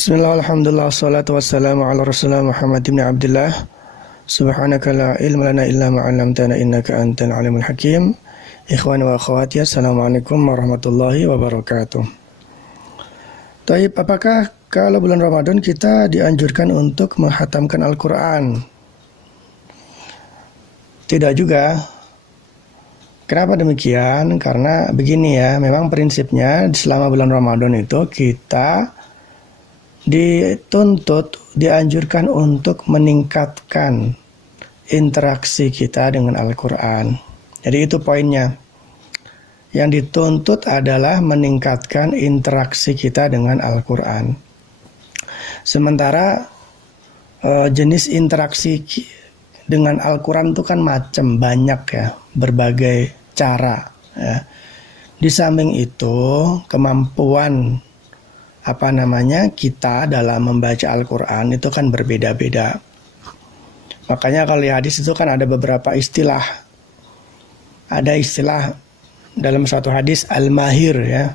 Bismillah, alhamdulillah, wassalatu wassalamu ala rasulullah Muhammad ibn Abdullah. Subhanaka la ilma lana illa ma'allamtana innaka antal alimul hakim. Ikhwan wa akhwati, assalamualaikum warahmatullahi wabarakatuh. Taib, apakah kalau bulan Ramadan kita dianjurkan untuk menghatamkan Al-Quran? Tidak juga. Kenapa demikian? Karena begini ya, memang prinsipnya selama bulan Ramadan itu kita dituntut, dianjurkan untuk meningkatkan interaksi kita dengan Al-Quran. Jadi itu poinnya. Yang dituntut adalah meningkatkan interaksi kita dengan Al-Quran. Sementara jenis interaksi dengan Al-Quran itu kan macam banyak ya, berbagai cara ya. Di samping itu kemampuan kita dalam membaca Al-Quran itu kan berbeda-beda. Makanya kalau di hadis itu kan ada beberapa istilah. Ada istilah dalam satu hadis al-mahir ya.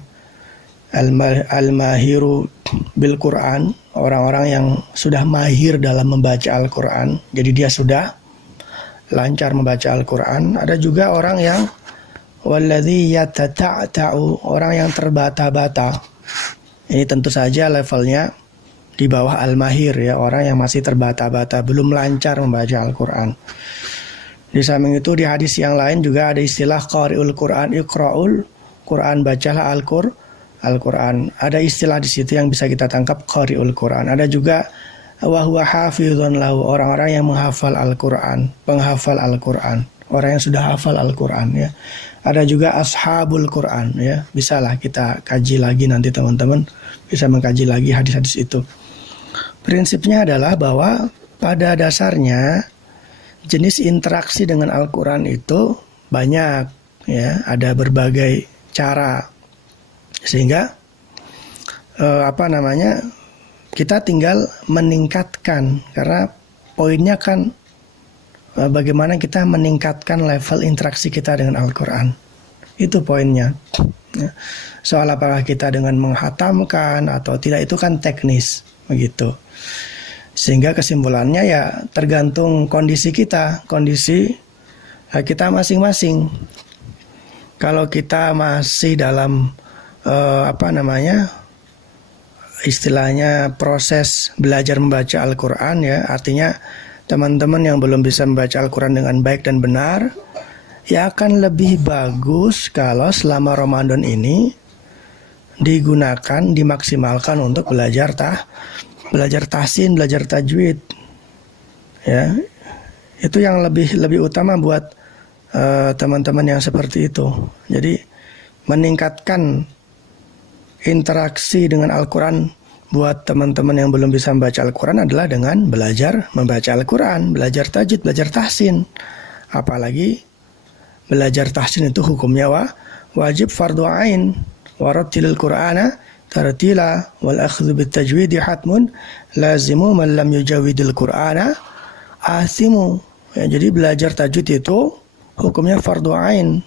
Al-mahiru bil Quran, orang-orang yang sudah mahir dalam membaca Al-Quran. Jadi dia sudah lancar membaca Al-Quran. Ada juga orang yang walladzi yatata'ta'u, orang yang terbata-bata. Ini tentu saja levelnya di bawah al-mahir ya, orang yang masih terbata-bata, belum lancar membaca Al-Quran. Di samping itu di hadis yang lain juga ada istilah qari'ul Quran, iqra'ul Quran, bacalah Al-Quran. Ada istilah di situ yang bisa kita tangkap, qari'ul Quran. Ada juga wa huwa hafizun lahu, orang-orang yang menghafal Al-Quran, penghafal Al-Quran, orang yang sudah hafal Al-Quran ya. Ada juga ashabul Quran ya. Bisalah kita kaji lagi nanti, teman-teman bisa mengkaji lagi hadis-hadis itu. Prinsipnya adalah bahwa pada dasarnya jenis interaksi dengan Al-Quran itu banyak ya, ada berbagai cara. Sehingga kita tinggal meningkatkan, karena poinnya kan bagaimana kita meningkatkan level interaksi kita dengan Al-Quran. Itu poinnya. Soal apakah kita dengan menghatamkan atau tidak, itu kan teknis begitu. Sehingga kesimpulannya ya tergantung kondisi kita, kondisi kita masing-masing. Kalau kita masih dalam istilahnya proses belajar membaca Al-Quran ya, artinya teman-teman yang belum bisa membaca Al-Quran dengan baik dan benar, ya akan lebih bagus kalau selama Ramadan ini digunakan, dimaksimalkan untuk belajar tahsin, belajar tajwid. Ya, itu yang lebih utama buat teman-teman yang seperti itu. Jadi meningkatkan interaksi dengan Al-Quran buat teman-teman yang belum bisa membaca Al-Quran adalah dengan belajar membaca Al-Quran, belajar tajwid, belajar tahsin. Apalagi belajar tahsin itu hukumnya wajib fardu ain. Warattilil Qur'ana tartila wal akhdhu bit tajwidi hatmun lazimu man lam yujawwidil Qur'ana asimu. Ya, jadi belajar tajwid itu hukumnya fardu ain.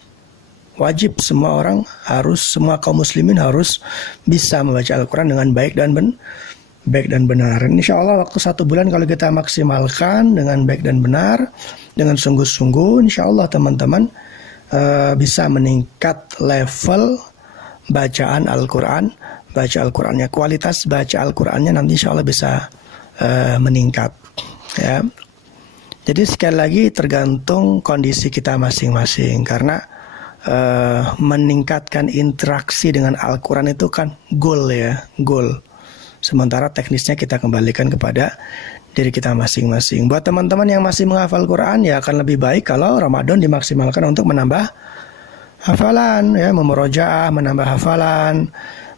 Wajib, semua orang harus, semua kaum muslimin harus bisa membaca Al-Quran dengan baik dan benar. Insya Allah waktu 1 bulan kalau kita maksimalkan dengan baik dan benar, dengan sungguh-sungguh, insya Allah teman-teman bisa meningkat level bacaan Al-Quran, baca Al-Qurannya, kualitas baca Al-Qurannya nanti insya Allah bisa meningkat. Ya. Jadi sekali lagi tergantung kondisi kita masing-masing, karena meningkatkan interaksi dengan Al-Quran itu kan goal ya, goal. Sementara teknisnya kita kembalikan kepada diri kita masing-masing. Buat teman-teman yang masih menghafal Quran, ya akan lebih baik kalau Ramadan dimaksimalkan untuk menambah hafalan ya, memurojaah, menambah hafalan.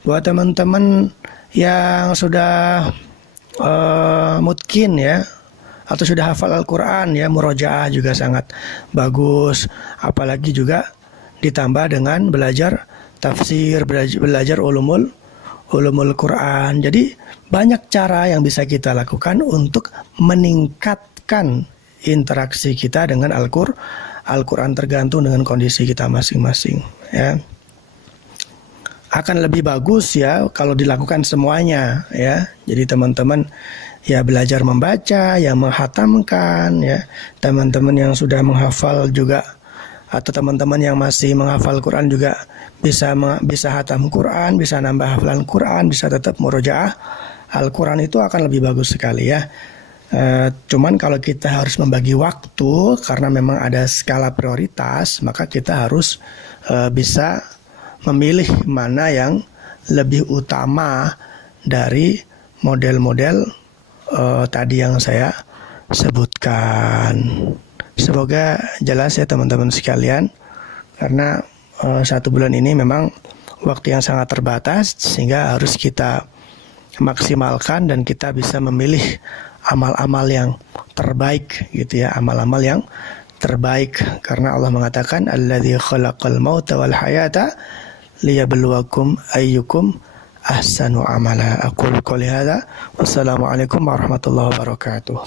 Buat teman-teman yang sudah mutkin ya, atau sudah hafal Al-Quran ya, murojaah juga sangat bagus. Apalagi juga ditambah dengan belajar tafsir, belajar ulumul Quran. Jadi banyak cara yang bisa kita lakukan untuk meningkatkan interaksi kita dengan Al-Quran, tergantung dengan kondisi kita masing-masing ya. akan lebih bagus ya kalau dilakukan semuanya ya. Jadi teman-teman ya belajar membaca, yang menghatamkan ya, teman-teman yang sudah menghafal juga atau teman-teman yang masih menghafal Quran juga bisa hatam Quran, bisa nambah hafalan Quran, bisa tetap murojaah Al-Quran, itu akan lebih bagus sekali ya. Cuman kalau kita harus membagi waktu karena memang ada skala prioritas, maka kita harus bisa memilih mana yang lebih utama dari model-model tadi yang saya sebutkan. Semoga jelas ya teman-teman sekalian, karena 1 bulan ini memang waktu yang sangat terbatas sehingga harus kita maksimalkan dan kita bisa memilih amal-amal yang terbaik gitu ya, amal-amal yang terbaik, karena Allah mengatakan alladzi khalaqal mauta wal hayata liyabluwakum ayyukum ahsanu amala. Aqulu qouli hadza wassalamu alaikum warahmatullahi wabarakatuh.